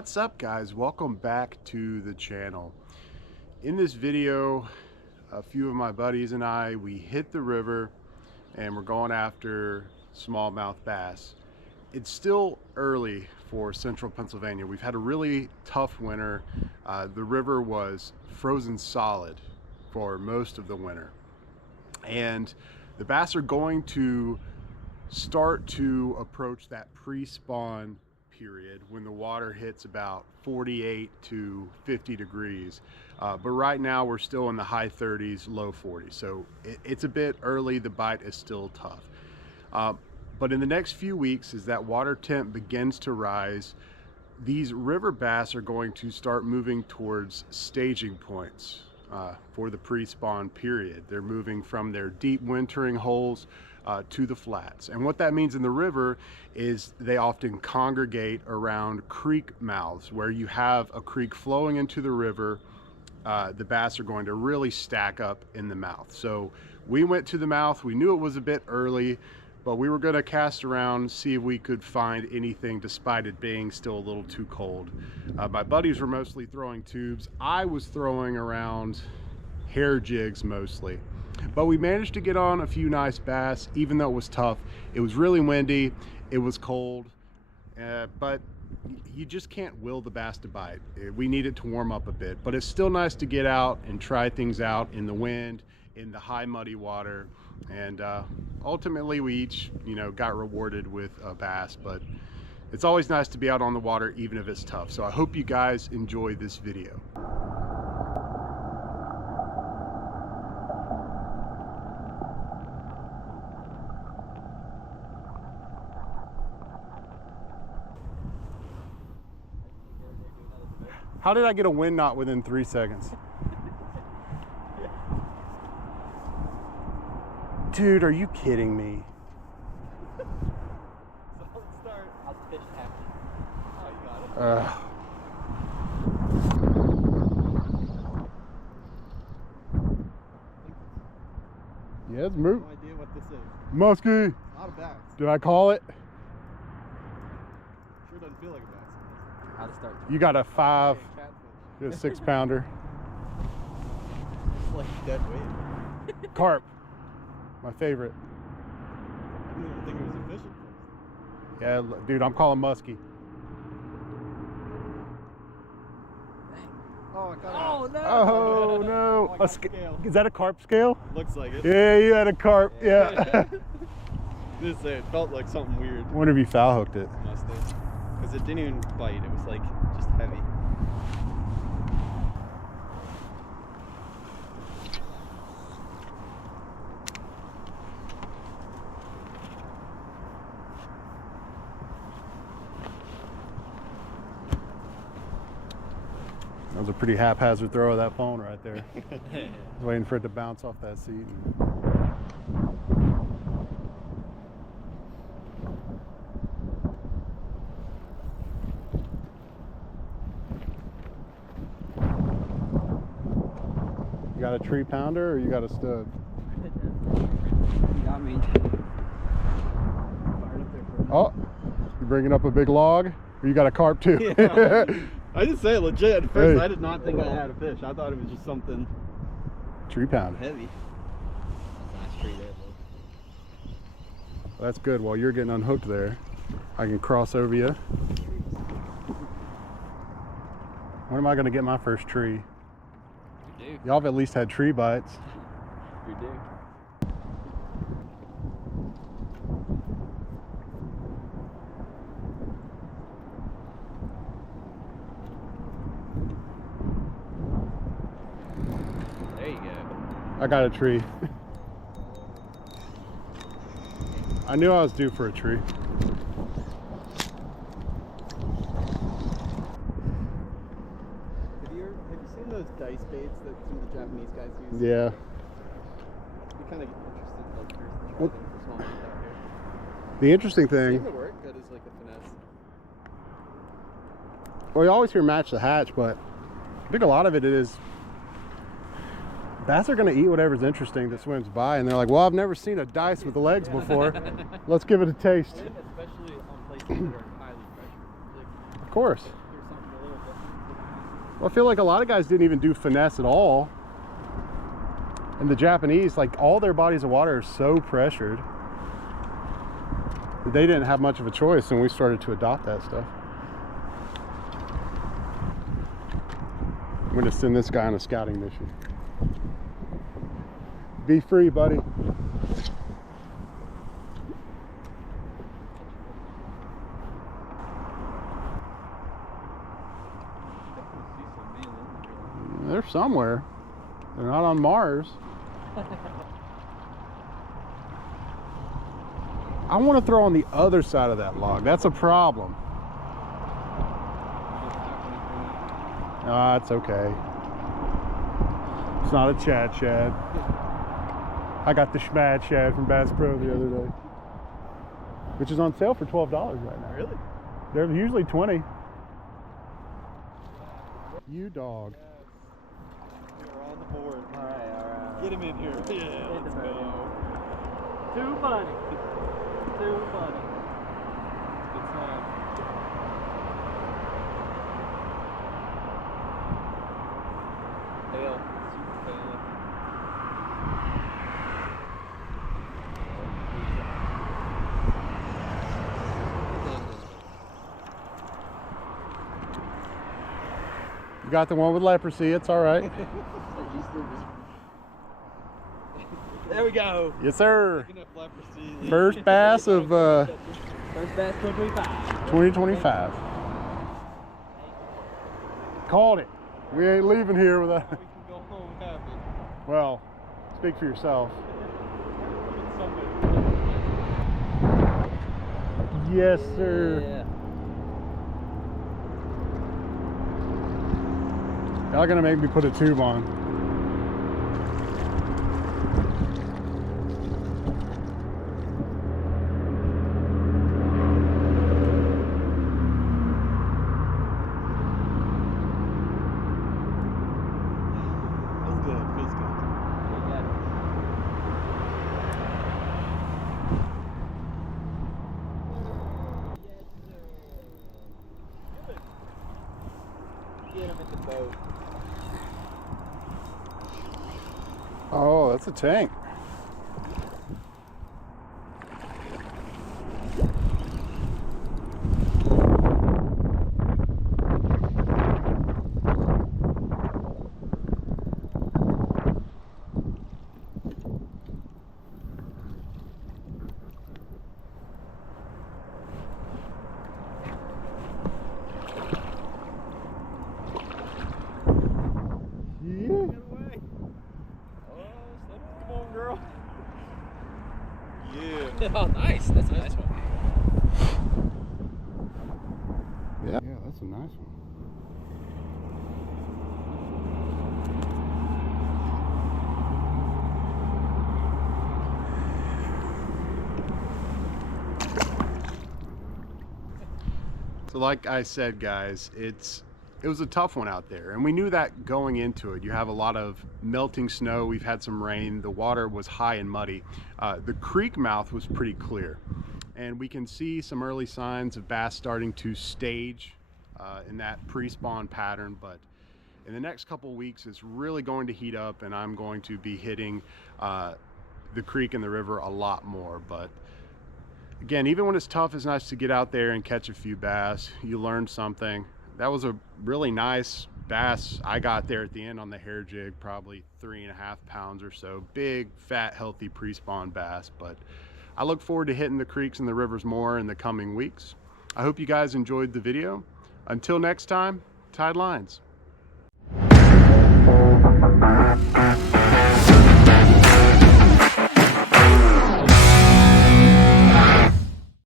What's up, guys? Welcome back to the channel. In this video, a few of my buddies and I, we hit the river and we're going after smallmouth bass. It's still early for central Pennsylvania. We've had a really tough winter. The river was frozen solid for most of the winter, and the bass are going to start to approach that pre-spawn period when the water hits about 48 to 50 degrees. But right now we're still in the high 30s, low 40s. So it's a bit early. The bite is still tough. But in the next few weeks, as that water temp begins to rise, these river bass are going to start moving towards staging points for the pre-spawn period. They're moving from their deep wintering holes to the flats. And what that means in the river is they often congregate around creek mouths where you have a creek flowing into the river. The bass are going to really stack up in the mouth. So we went to the mouth. We knew it was a bit early, but we were going to cast around, see if we could find anything despite it being still a little too cold. My buddies were mostly throwing tubes. I was throwing around hair jigs mostly. But we managed to get on a few nice bass, even though it was tough. It was really windy, it was cold, but you just can't will the bass to bite. We need it to warm up a bit, but it's still nice to get out and try things out in the wind, in the high muddy water, and ultimately we each, got rewarded with a bass. But it's always nice to be out on the water, even if it's tough. So I hope you guys enjoy this video. How did I get a wind knot within 3 seconds? Dude, are you kidding me? So let's start. I'll fish happy. Oh, you got it. Yeah, it's moving. No idea what this is. Muskie. It's not a bass. Did I call it? Sure doesn't feel like a bass. How to start? You got a 5, a 6-pounder. It's like dead weight. Carp, my favorite. I didn't even think it was a fish at first. Yeah, dude, I'm calling muskie. Oh, I got it. No! Oh, Oh no! I got a scale. Is that a carp scale? Looks like it. Yeah, you had a carp. Yeah. Just say it felt like something weird. I wonder if you foul hooked it. Must have. Because it didn't even bite. It was like just heavy. That was a pretty haphazard throw of that phone right there. I was waiting for it to bounce off that seat. You got a tree pounder or you got a stud? You got me. Oh, you bringing up a big log? Or you got a carp too? Yeah. I just say it legit. At first, Hey. I did not think I had a fish. I thought it was just something Tree pounder. heavy. That's a nice tree there, bro. Well, that's good. While you're getting unhooked there, I can cross over you. When am I going to get my first tree? You do. Y'all have at least had tree bites. You do. There you go. I got a tree. I knew I was due for a tree. Have you seen those dice baits that some of the Japanese guys use? Yeah. Be kind of interested, like, curious to try them for smallmouth out here. The interesting Seem thing, to work good as like a finesse. well, you always hear match the hatch, but I think a lot of it is bass are going to eat whatever's interesting that swims by, and they're like, well, I've never seen a dice with the legs before. Let's give it a taste. Especially on places that are highly pressured. Like, Of course. there's something Well, I feel like a lot of guys didn't even do finesse at all. And the Japanese, like all their bodies of water are so pressured that they didn't have much of a choice, and we started to adopt that stuff. I'm gonna send this guy on a scouting mission. Be free, buddy. They're somewhere. They're not on Mars. I want to throw on the other side of that log. That's a problem. Ah, it's okay. It's not a Chad shad. I got the Schmad shad from Bass Pro the other day, which is on sale for $12 right now. Really? They're usually 20. You dog. We're on the board. All right. Get him in here. Yeah, let's go. Too funny. Too funny. Good time. Fail. Super fail. You got the one with leprosy. It's all right. There we go. Yes, sir. Picking up leprosy. First bass of First bass 2025. 2025. Called it. We ain't leaving here without. We can go home happy. Well, speak for yourself. Yes, sir. Yeah. Y'all gonna make me put a tube on. Feels good. Feels good. Get him in the boat. Oh, that's a tank. Come on, girl. Yeah. Oh, nice. That's a nice one. Yeah, that's a nice one. So like I said, guys, it was a tough one out there, and we knew that going into it. You have a lot of melting snow. We've had some rain. The water was high and muddy. The creek mouth was pretty clear, and we can see some early signs of bass starting to stage in that pre-spawn pattern. But in the next couple weeks, it's really going to heat up, and I'm going to be hitting the creek and the river a lot more. But again, even when it's tough, it's nice to get out there and catch a few bass. You learn something. That was a really nice bass I got there at the end on the hair jig, probably 3.5 pounds or so. Big, fat, healthy pre-spawn bass. But I look forward to hitting the creeks and the rivers more in the coming weeks. I hope you guys enjoyed the video. Until next time, tied lines.